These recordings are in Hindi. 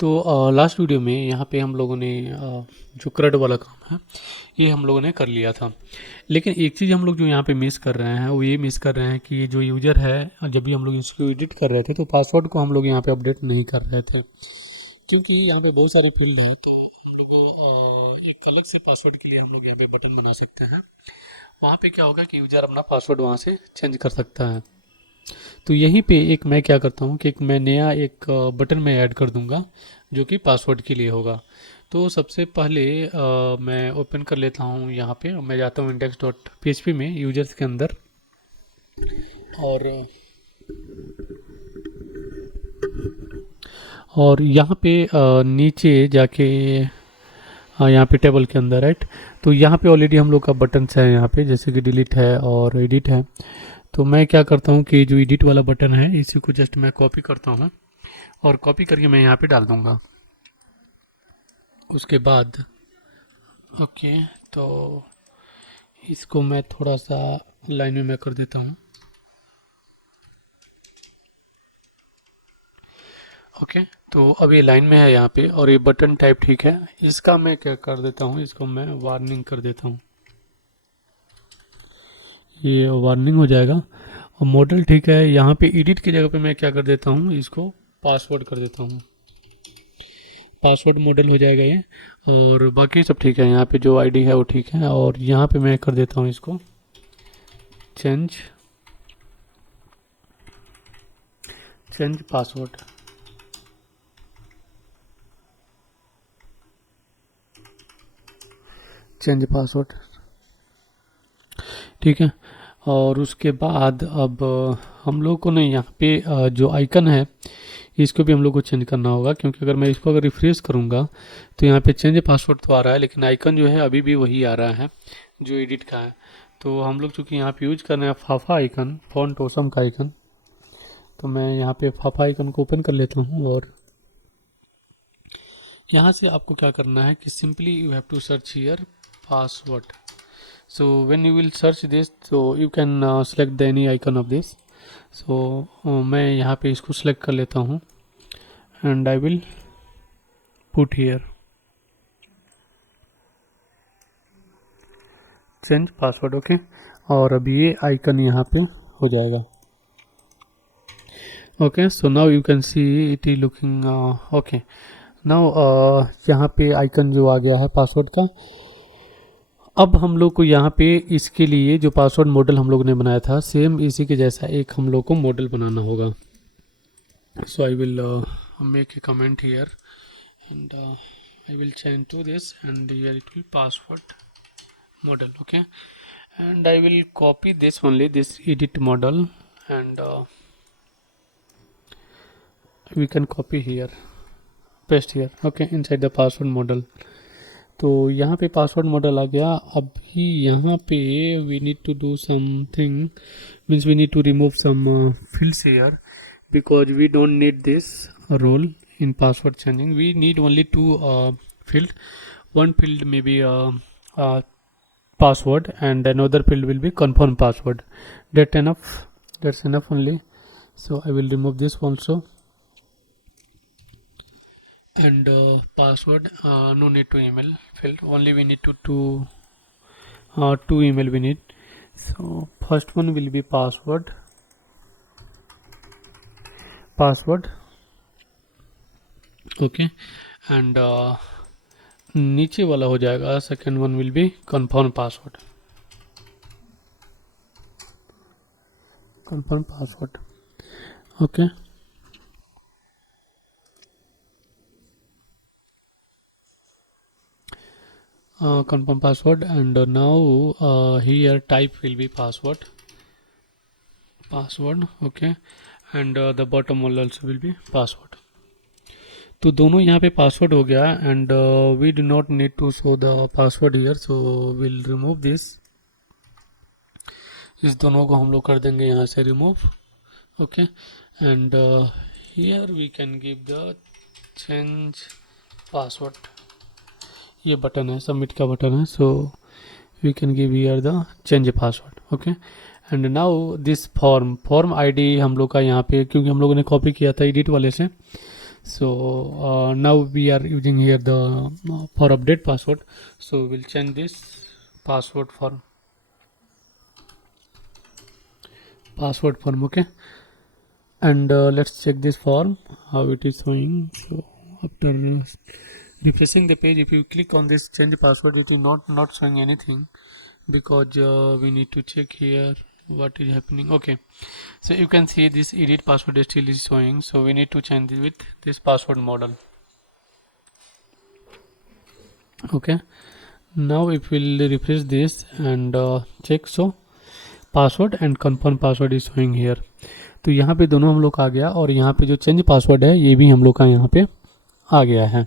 तो लास्ट वीडियो में यहाँ पे हम लोगों ने जो क्रड वाला काम है ये हम लोगों ने कर लिया था। लेकिन एक चीज़ हम लोग जो यहाँ पे मिस कर रहे हैं वो ये मिस कर रहे हैं कि ये जो यूज़र है जब भी हम लोग इसको एडिट कर रहे थे तो पासवर्ड को हम लोग यहाँ पे अपडेट नहीं कर रहे थे, क्योंकि यहाँ पे बहुत सारे फील्ड हैं। तो हम लोग को एक अलग से पासवर्ड के लिए हम लोग यहाँ पे बटन बना सकते हैं। वहाँ पे क्या होगा कि यूज़र अपना पासवर्ड वहाँ से चेंज कर सकता है। तो यहीं पे एक मैं क्या करता हूँ कि एक मैं नया एक बटन में ऐड कर दूंगा जो कि पासवर्ड के लिए होगा। तो सबसे पहले मैं ओपन कर लेता हूँ, यहाँ पे मैं जाता हूँ इंडेक्स डॉट पी में यूजर्स के अंदर, और यहाँ पे नीचे जाके यहाँ पे टेबल के अंदर राइट। तो यहाँ पे ऑलरेडी हम लोग का बटन्स है यहाँ पे, जैसे कि डिलीट है और एडिट है। तो मैं क्या करता हूँ कि जो एडिट वाला बटन है इसी को जस्ट मैं कॉपी करता हूँ और कॉपी करके मैं यहाँ पे डाल दूंगा। उसके बाद ओके, तो इसको मैं थोड़ा सा लाइन में मैं कर देता हूँ। ओके, तो अब ये लाइन में है यहाँ पे और ये बटन टाइप ठीक है। इसका मैं क्या कर देता हूँ, इसको मैं वार्निंग कर देता हूँ, ये वार्निंग हो जाएगा। और मॉडल ठीक है, यहाँ पे एडिट की जगह पे मैं क्या कर देता हूँ, इसको पासवर्ड कर देता हूँ। पासवर्ड मॉडल हो जाएगा ये, और बाकी सब ठीक है। यहाँ पे जो आईडी है वो ठीक है, और यहाँ पे मैं कर देता हूँ इसको change change password. Change password ठीक है। और उसके बाद अब हम लोग को ना यहाँ पे जो आइकन है इसको भी हम लोग को चेंज करना होगा, क्योंकि अगर मैं इसको अगर रिफ्रेश करूँगा तो यहाँ पे चेंज पासवर्ड तो आ रहा है, लेकिन आइकन जो है अभी भी वही आ रहा है जो एडिट का है। तो हम लोग चूँकि यहाँ पे यूज कर रहे हैं फाफा आइकन, फॉन्ट ओसम का आइकन, तो मैं यहाँ पे फाफा आइकन को ओपन कर लेता हूँ। और यहाँ से आपको क्या करना है कि simply you have to search here password. so when you will search this, so you can select the any icon of this। so मैं यहाँ पे इसको select कर लेता हूँ and I will put here change password। Okay, और अब ये आइकन यहाँ पे हो जाएगा। Okay, so now you can see it is looking okay. Now यहाँ पे आइकन जो आ गया है पासवर्ड का। अब हम लोग को यहाँ पे इसके लिए जो पासवर्ड मॉडल हम लोग ने बनाया था सेम इसी के जैसा एक हम लोग को मॉडल बनाना होगा। So I will make a comment here and I will change to this and here it will password model। okay, and I will copy this only, this edit model, and we can copy here, paste here। okay, inside the password model। तो यहाँ पे पासवर्ड मॉडल आ गया। अभी यहाँ पे we need to do something, means we need to remove some fields here because we don't need this role in password changing। we need only two field, one field may be password and another field will be confirm password। That's enough only। so I will remove this also, and password no need to email field, only we need to two email we need। so first one will be password okay, and नीचे वाला हो जाएगा second one will be confirm password। okay, confirm password, and now here type will be password okay, and the bottom also will be password। तो दोनों यहाँ पे पासवर्ड हो गया, and we do not need to show the password here, so will remove this. इस दोनों को हम लोग कर देंगे यहाँ से remove. Okay, and here we can give the change password. ये बटन है, सबमिट का बटन है, so we can give here the change password. Okay, and now this form ID हम लोग का यहाँ पे, क्योंकि हम लोगों ने कॉपी किया था एडिट वाले से, So now we are using here the for update password. So we'll change this password form, okay. And let's check this form how it is showing. So after refreshing the page, if you click on this change password, it is not showing anything, because we need to check here what is happening. Okay, so you can see this edit password is still is showing, so we need to change it with this password model. Okay, now if we'll refresh this and check, so password and confirm password is showing here. तो यहाँ पे दोनों हम लोग का आ गया, और यहाँ पे जो चेंज पासवर्ड है ये भी हम लोग का यहाँ पे आ गया है.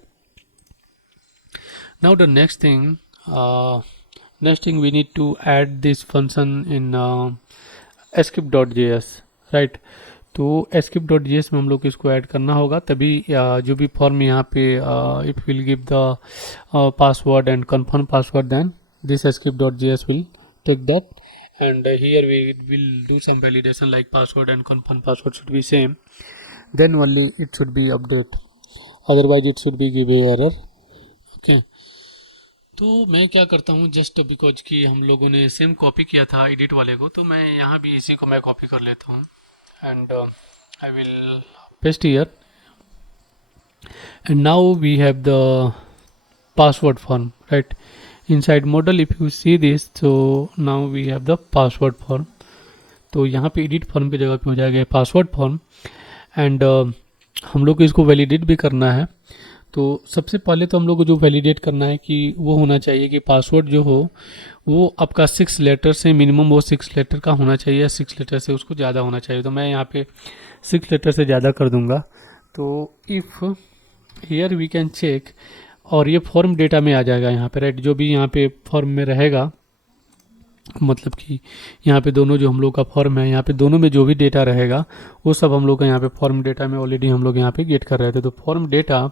Now the next thing we need to add this function in escape.js, right. तो escape.js में हम लोग को इसको ऐड करना होगा, तभी जो भी फॉर्म यहाँ पे it will give the password and confirm password, then this escape.js will take that, and here we will do some validation like password and confirm password should be same, then only it should be update, otherwise it should be give a error. Okay, तो मैं क्या करता हूँ, जस्ट बिकॉज कि हम लोगों ने सेम कॉपी किया था एडिट वाले को, तो मैं यहाँ भी इसी को मैं कॉपी कर लेता हूँ, and I will paste here, and now we have the password form, right. Inside model if you see this, so now we have the password form. तो यहाँ पे एडिट फॉर्म की जगह पे हो जाएगा पासवर्ड फॉर्म, एंड हम लोग को इसको वैलिडेट भी करना है. तो सबसे पहले तो हम लोग को जो वैलिडेट करना है कि वो होना चाहिए कि पासवर्ड जो हो वो आपका 6 लेटर से मिनिमम वो 6 लेटर का होना चाहिए, 6 लेटर से उसको ज़्यादा होना चाहिए. तो मैं यहाँ पे 6 लेटर से ज़्यादा कर दूंगा. तो if here we can check, और ये फॉर्म डेटा में आ जाएगा यहाँ पे, राइट. जो भी यहाँ पे फॉर्म में रहेगा, मतलब कि यहाँ पे दोनों जो हम लोग का फॉर्म है, यहाँ पे दोनों में जो भी डेटा रहेगा वो सब हम लोग का यहाँ पे फॉर्म डेटा में ऑलरेडी हम लोग यहाँ पे गेट कर रहे थे. तो form data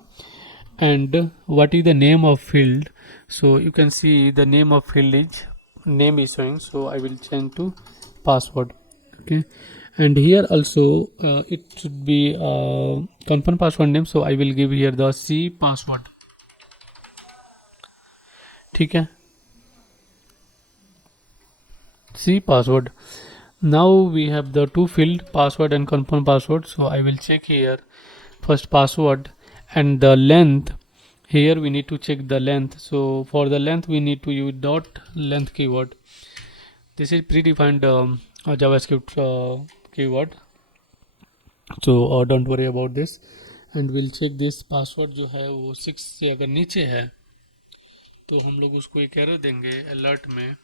and what is the name of field, so you can see the name of field is name is showing, so I will change to password. Okay, and here also it should be confirm password name, so I will give here the C password. ठीक है, C password. Now we have the two field password and confirm password, so I will check here first password and the length. Here we need to check the length, so for the length we need to use dot length keyword. This is predefined JavaScript keyword, so don't worry about this, and we'll check this password जो है वो 6 से अगर नीचे है तो हम लोग उसको एक एरर देंगे अलर्ट में,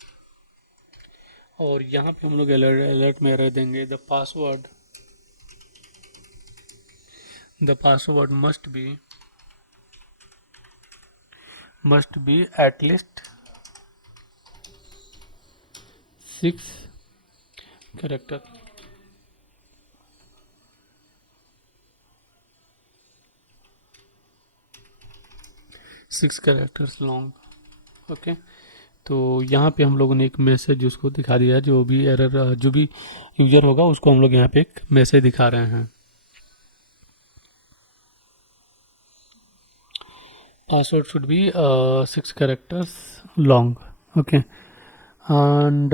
और यहाँ पे हम लोग अलर्ट में एरर देंगे the password must be at least 6 character. Long. Okay, तो यहाँ पे हम लोगों ने एक मैसेज उसको दिखा दिया, जो भी एरर जो भी यूजर होगा उसको हम लोग यहाँ पे एक मैसेज दिखा रहे हैं. Password should be 6 characters long. Okay, and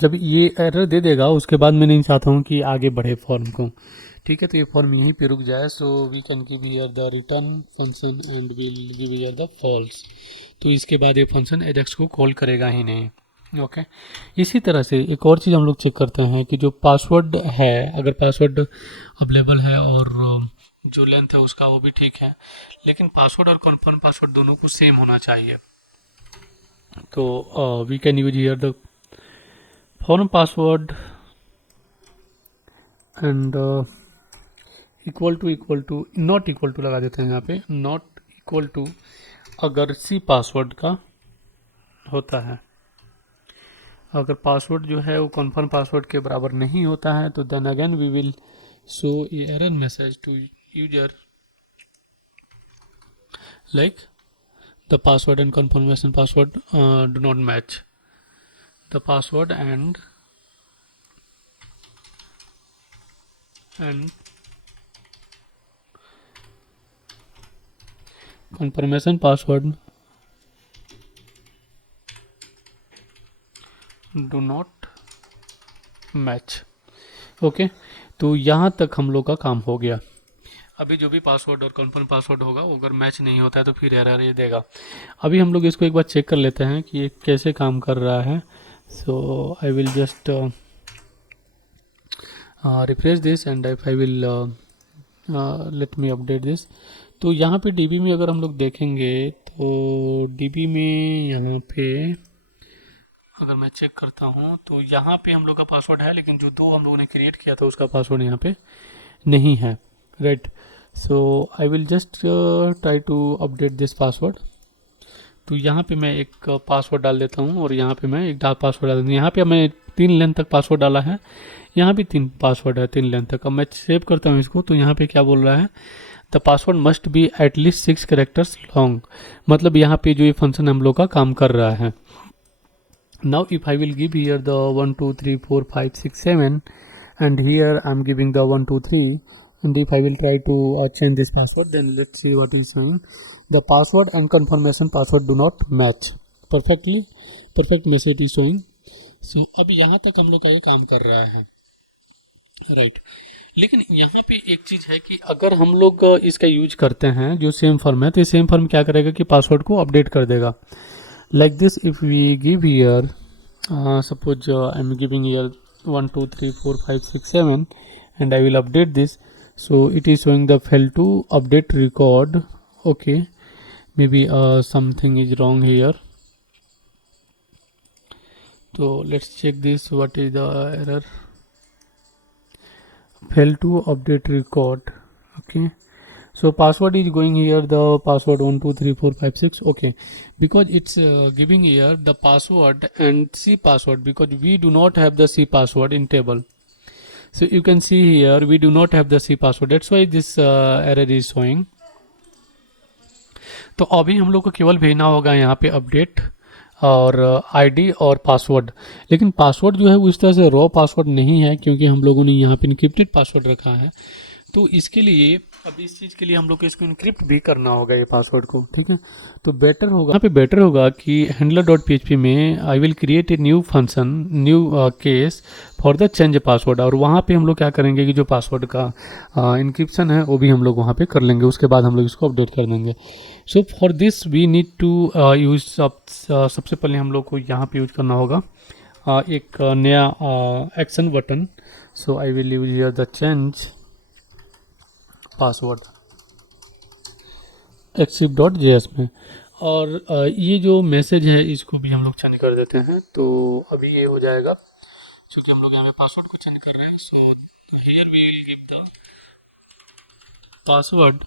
जब ये एरर दे देगा उसके बाद मैं नहीं चाहता हूँ कि आगे बढ़े फॉर्म को. ठीक है, तो ये फॉर्म यहीं पे रुक जाए, so we can give here the return function and will give here the false. तो इसके बाद ये फंक्शन एजेक्स को कॉल करेगा ही नहीं. ओके, इसी तरह से एक और चीज़ हम लोग चेक करते हैं कि जो पासवर्ड है, अगर पासवर्ड अवेलेबल है और जो लेंथ है उसका वो भी ठीक है, लेकिन पासवर्ड और कन्फर्म पासवर्ड दोनों को सेम होना चाहिए. तो we can use here the form password and equal to not equal to लगा देते हैं यहाँ पे, नॉट इक्वल टू अगर सी पासवर्ड का होता है. अगर पासवर्ड जो है वो कन्फर्म पासवर्ड के बराबर नहीं होता है तो then again we will show a error message to user like the password and confirmation password do not match. The password and confirmation password do not match. Okay, तो यहाँ तक हम लोग का काम हो गया। अभी जो भी पासवर्ड और कंफर्म पासवर्ड होगा वो अगर मैच नहीं होता है तो फिर एरर ये देगा। अभी हम लोग इसको एक बार चेक कर लेते हैं कि ये कैसे काम कर रहा है। So I will just refresh this and if I will let me update this. तो यहाँ पे डीबी में अगर हम लोग देखेंगे तो डीबी में यहाँ पे अगर मैं चेक करता हूँ तो यहाँ पे हम लोग का पासवर्ड है, लेकिन जो दो हम लोगों ने क्रिएट किया था उसका पासवर्ड यहाँ पे नहीं है, right. So I will just try to update this password. तो यहाँ पे मैं एक पासवर्ड डाल देता हूँ और यहाँ पे मैं एक पासवर्ड डाल देता हूँ। यहाँ पे मैं 3 लेंथ तक पासवर्ड डाला है, यहाँ भी 3 पासवर्ड है 3 लेंथ तक। अब मैं सेव करता हूँ इसको, तो यहाँ पे क्या बोल रहा है, the password must be at least 6 characters long. मतलब यहाँ पे जो ये फंक्शन हम लोग का काम कर रहा है। Now if I will give here the 1 2 3 4 5 6 7 and here I'm giving the 1 2 3, and if I will try to change this password, then let's see what is saying. The password and confirmation password do not match perfectly, perfect message is showing. So अब यहाँ तक हम लोग का ये काम कर रहा है, राइट। लेकिन यहाँ पे एक चीज़ है कि अगर हम लोग इसका यूज करते हैं जो सेम फर्म है, तो ये सेम फर्म क्या करेगा कि पासवर्ड को अपडेट कर देगा। Like this, if we give here suppose I'm giving here 1 2 3 4 5 6 7 and I will update this. So it is showing the fail to update record. Okay, maybe something is wrong here. So let's check this, what is the error. Fail to update record. Okay, so password is going here, the password 1 2 3 4 5 6. Okay, because it's giving here the password and C password, because we do not have the C password in table. So you can see here we do not have the C password, that's why this error is showing. तो अभी हम लोग को केवल भेजना होगा यहाँ पे अपडेट और आईडी और पासवर्ड। लेकिन पासवर्ड जो है वो इस तरह से रॉ पासवर्ड नहीं है, क्योंकि हम लोगों ने यहाँ पे इनक्रिप्टेड पासवर्ड रखा है। तो इसके लिए अब इस चीज़ के लिए हम लोग को इसको इनक्रिप्ट भी करना होगा ये पासवर्ड को, ठीक है। तो बेटर होगा, यहाँ पे बेटर होगा कि हैंडलर डॉट पीएचपी में I will create a new function, new case for the change password, और वहाँ पे हम लोग क्या करेंगे कि जो पासवर्ड का इनक्रिप्शन है वो भी हम लोग वहाँ पे कर लेंगे, उसके बाद हम लोग इसको अपडेट कर देंगे। So for this we need to use, सबसे पहले हम लोग को यहाँ पे यूज करना होगा एक नया action button. So I will use here the change password exif.js में, और ये जो मैसेज है इसको भी हम लोग चेंज कर देते हैं। तो अभी ये हो जाएगा, क्योंकि हम लोग यहाँ पे पासवर्ड को चेंज कर रहे हैं। So here we will give the password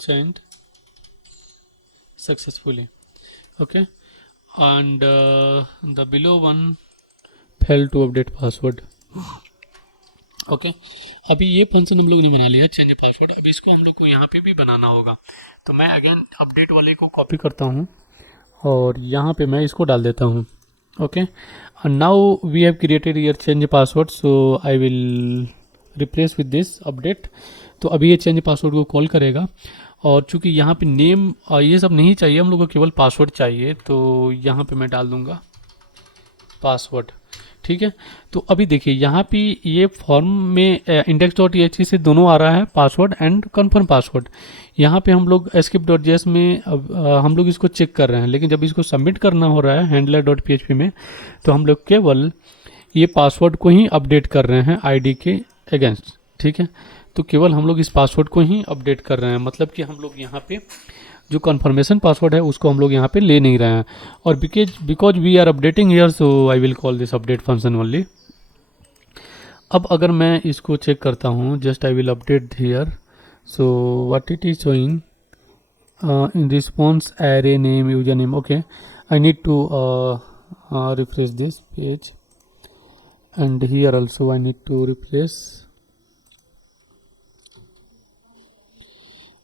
change successfully, okay, and the below one fail to update password. Okay, अभी ये फंक्शन हम लोग ने बना लिया चेंज पासवर्ड। अभी इसको हम लोग को यहाँ पे भी बनाना होगा। तो मैं अगेन अपडेट वाले को कॉपी करता हूँ और यहाँ पे मैं इसको डाल देता हूँ। Okay, now we have created here change password, so I will replace with this update. तो अभी ये चेंज पासवर्ड को कॉल करेगा, और चूंकि यहाँ पे नेम ये सब नहीं चाहिए, हम लोग को केवल पासवर्ड चाहिए, तो यहाँ पे मैं डाल दूँगा पासवर्ड, ठीक है। तो अभी देखिए यहाँ पे ये फॉर्म में index.php से दोनों आ रहा है, पासवर्ड एंड कन्फर्म पासवर्ड। यहाँ पे हम लोग escape.js में हम लोग इसको चेक कर रहे हैं, लेकिन जब इसको सबमिट करना हो रहा है handler.php में, तो हम लोग केवल ये पासवर्ड को ही अपडेट कर रहे हैं आईडी के अगेंस्ट, ठीक है। तो केवल हम लोग इस पासवर्ड को ही अपडेट कर रहे हैं, मतलब कि हम लोग यहाँ पे जो कन्फर्मेशन पासवर्ड है उसको हम लोग यहाँ पे ले नहीं रहे हैं। और because we are updating here, so I will call this update function only. अब अगर मैं इसको चेक करता हूँ, just I will update here, so what it is showing in response array name user name. Okay, I need to refresh this page and here also I need to refresh.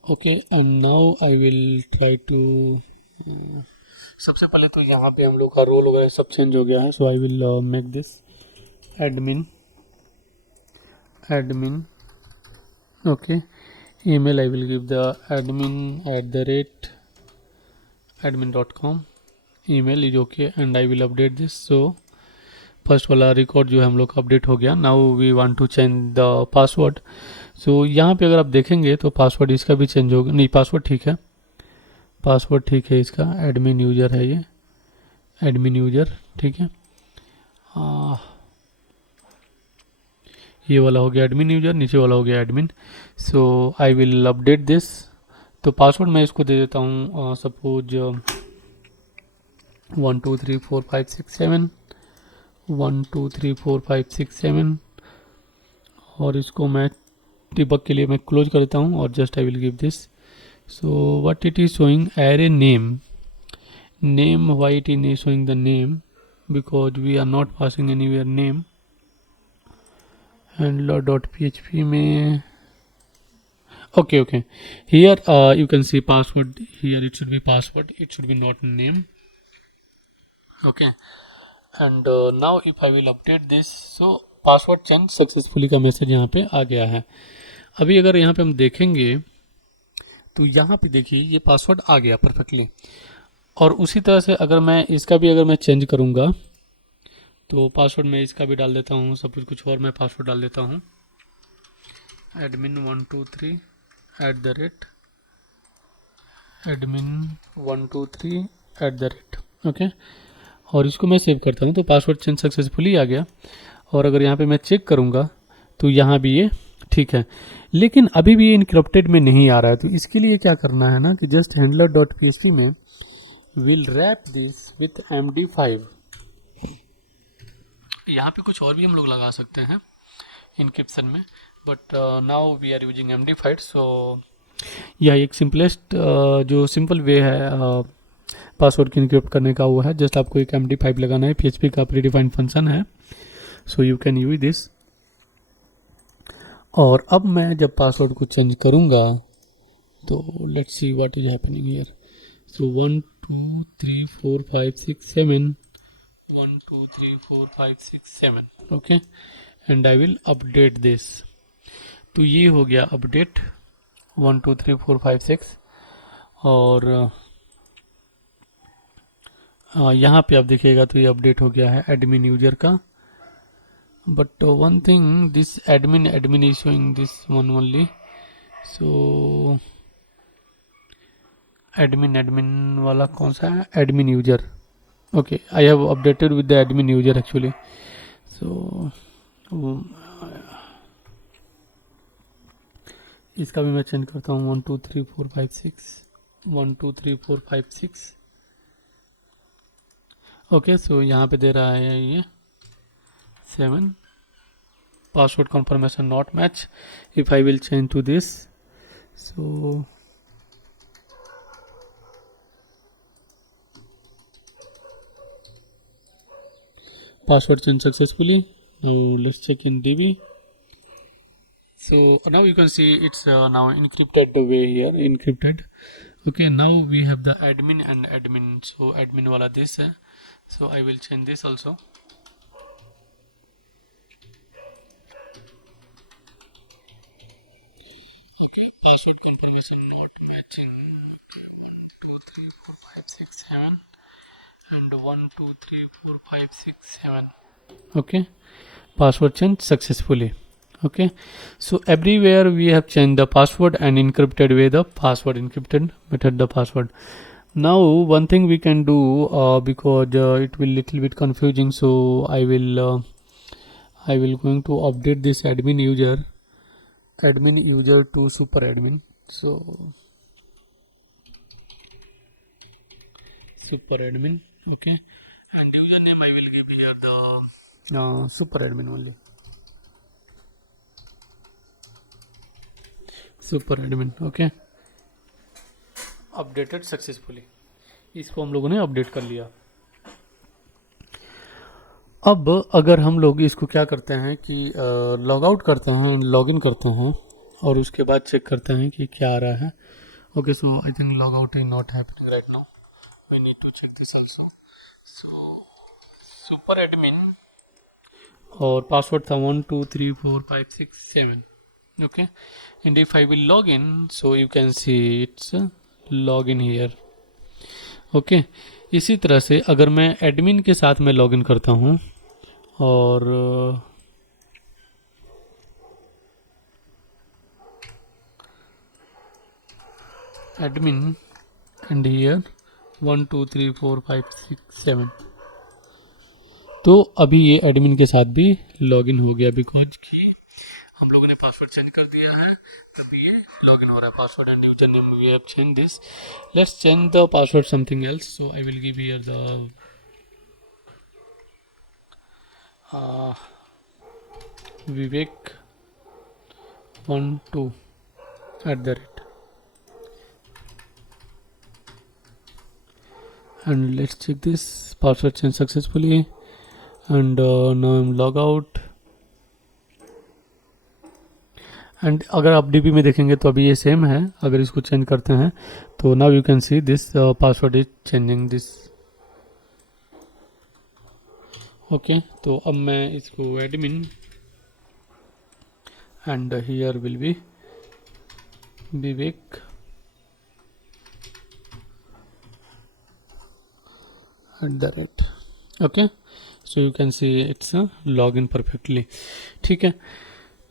Okay, and now I will try to, सबसे पहले तो यहाँ पे हम लोग का रोल वगैरह सब चेंज हो गया है। So I will make this admin Okay, email I will give the admin@admin.com. email is okay and I will update this. So first वाला रिकॉर्ड जो है हम लोग का अपडेट हो गया. Now we want to change the password. So यहाँ पे अगर आप देखेंगे तो पासवर्ड इसका भी चेंज होगा. नहीं, पासवर्ड ठीक है, पासवर्ड ठीक है इसका. एडमिन यूज़र है ये, एडमिन यूज़र ठीक है. आ, ये वाला हो गया एडमिन यूज़र, नीचे वाला हो गया admin. So I will update this. तो पासवर्ड मैं इसको दे देता हूँ सपोज 1 2 3 4 5 6 7, 1 2 3 4 5 6 7. और इसको मैं डिबग के लिए मैं क्लोज कर देता हूँ और just I will give this. So what it is showing array name. Name why it is showing the name, because we are not passing anywhere name. Handler dot php में okay, okay, here you can see password. Here it should be password, it should be not name. Okay, and now if I will update this, so password change successfully का मैसेज यहाँ पे आ गया है. अभी अगर यहाँ पे हम देखेंगे तो यहाँ पे देखिए ये पासवर्ड आ गया परफेक्टली. और उसी तरह से अगर मैं इसका भी अगर मैं चेंज करूँगा तो पासवर्ड मैं इसका भी डाल देता हूँ. सब कुछ और मैं पासवर्ड डाल देता हूँ admin123 @admin123 ओके. और इसको मैं सेव करता हूँ तो पासवर्ड चेंज सक्सेसफुली आ गया. और अगर यहाँ पे मैं चेक करूँगा तो यहाँ भी ये ठीक है, लेकिन अभी भी ये इनक्रप्टेड में नहीं आ रहा है. तो इसके लिए क्या करना है ना कि जस्ट हैंडलर डॉट php में will wrap this with MD5. यहाँ पे कुछ और भी हम लोग लगा सकते हैं इनक्रिप्शन में, but now we are using MD5. सो यह एक सिंपलेस्ट जो सिंपल वे है पासवर्ड की इनक्रिप्ट करने का वो है. जस्ट आपको एक MD5 लगाना है. PHP का प्रीडिफाइंड फंक्शन है, so you can use this. और अब मैं जब पासवर्ड को चेंज करूँगा तो let's see what is happening here. So 1 2 3 4 5 6 7, 1 2 3 4 5 6 7 okay. And I will update this. तो ये हो गया अपडेट 1 2 3 4 5 6. और यहाँ पे आप देखिएगा तो ये अपडेट हो गया है एडमिन यूजर का. But one thing, this admin is showing this one only. So admin वाला कौन सा है? Admin user. Okay, I have updated with the admin user actually. So इसका भी मैं चेंज करता हूँ 1 2 3 4 5 6, 1 2 3 4 5 6 ओके. सो यहाँ पे दे रहा है ये 7. Password confirmation not match. If I will change to this, so password changed successfully. Now let's check in DB. So now you can see it's now encrypted the way here, encrypted. Okay, now we have the admin and admin. So admin wala this hai, so I will change this also. Okay, password confirmation not matching. 2 3 4 5 6 7 and 1 2 3 4 5 6 7. Okay, password change successfully. Okay, so everywhere we have changed the password and encrypted way the password, encrypted method the password. Now one thing we can do because it will little bit confusing, so I will going to update this admin user to super admin. So super admin, okay, and username I will give here the super admin only. super admin okay. Updated successfully. इसको हम लोगों ने अपडेट कर लिया. अब अगर हम लोग इसको क्या करते हैं कि लॉग आउट करते हैं, लॉग इन करते हैं और उसके बाद चेक करते हैं कि क्या आ रहा है. Okay, so I think log out is not happening right now. We need to check this also. So super admin और पासवर्ड था 1 2 3 4 5 6 7. Okay, and if I will log in, so you can see it's login here. Okay, इसी तरह से अगर मैं एडमिन के साथ में लॉगिन करता हूँ और एडमिन एंड हियर 1 2 3 4 5 6 7, तो अभी ये एडमिन के साथ भी लॉगिन हो गया बिकॉज कि हम लोगों ने पासवर्ड चेंज कर दिया है, तभी ये लॉगिन हो रहा है. Password and user name we have change this. Let's change the password something else. So I will give here the Vivek 1 2 @ and let's check this password change successfully. And now I'm log out. And अगर आप डीपी में देखेंगे तो अभी ये सेम है. अगर इसको चेंज करते हैं तो now you can see this password is changing this. Okay, तो अब मैं इसको admin and here will be Vivek @ okay. So you can see it's log in perfectly. ठीक है,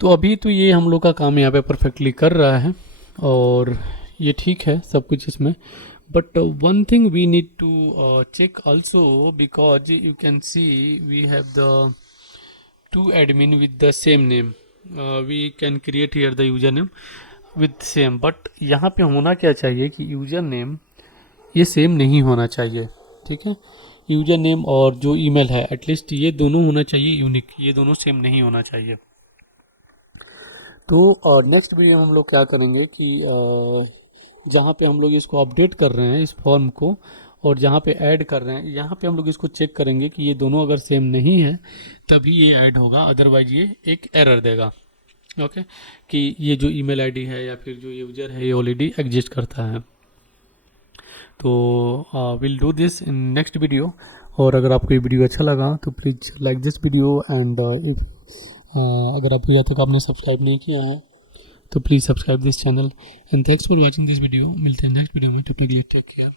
तो अभी तो ये हम लोग का काम यहाँ पे परफेक्टली कर रहा है और ये ठीक है सब कुछ इसमें. But one thing we need to check also because you can see we have the 2 admin with the same name. We can create here the user name with same, but यहाँ पे होना क्या चाहिए कि यूजर नेम ये सेम नहीं होना चाहिए. ठीक है, यूजर नेम और जो ईमेल है एटलीस्ट ये दोनों होना चाहिए यूनिक, ये दोनों सेम नहीं होना चाहिए. तो नेक्स्ट वीडियो में हम लोग क्या करेंगे कि जहाँ पे हम लोग इसको अपडेट कर रहे हैं इस फॉर्म को और जहाँ पे ऐड कर रहे हैं यहाँ पे हम लोग इसको चेक करेंगे कि ये दोनों अगर सेम नहीं है तभी ये ऐड होगा, अदरवाइज ये एक एरर देगा. ओके, कि ये जो ईमेल आईडी है या फिर जो यूजर है ये ऑलरेडी एग्जिस्ट करता है. तो will do this in next video. और अगर आपको ये वीडियो अच्छा लगा तो please like this video and if अगर अभी तक तो आपने सब्सक्राइब नहीं किया है तो please subscribe this channel. And thanks for watching this video. मिलते हैं नेक्स्ट वीडियो में. Till then take care.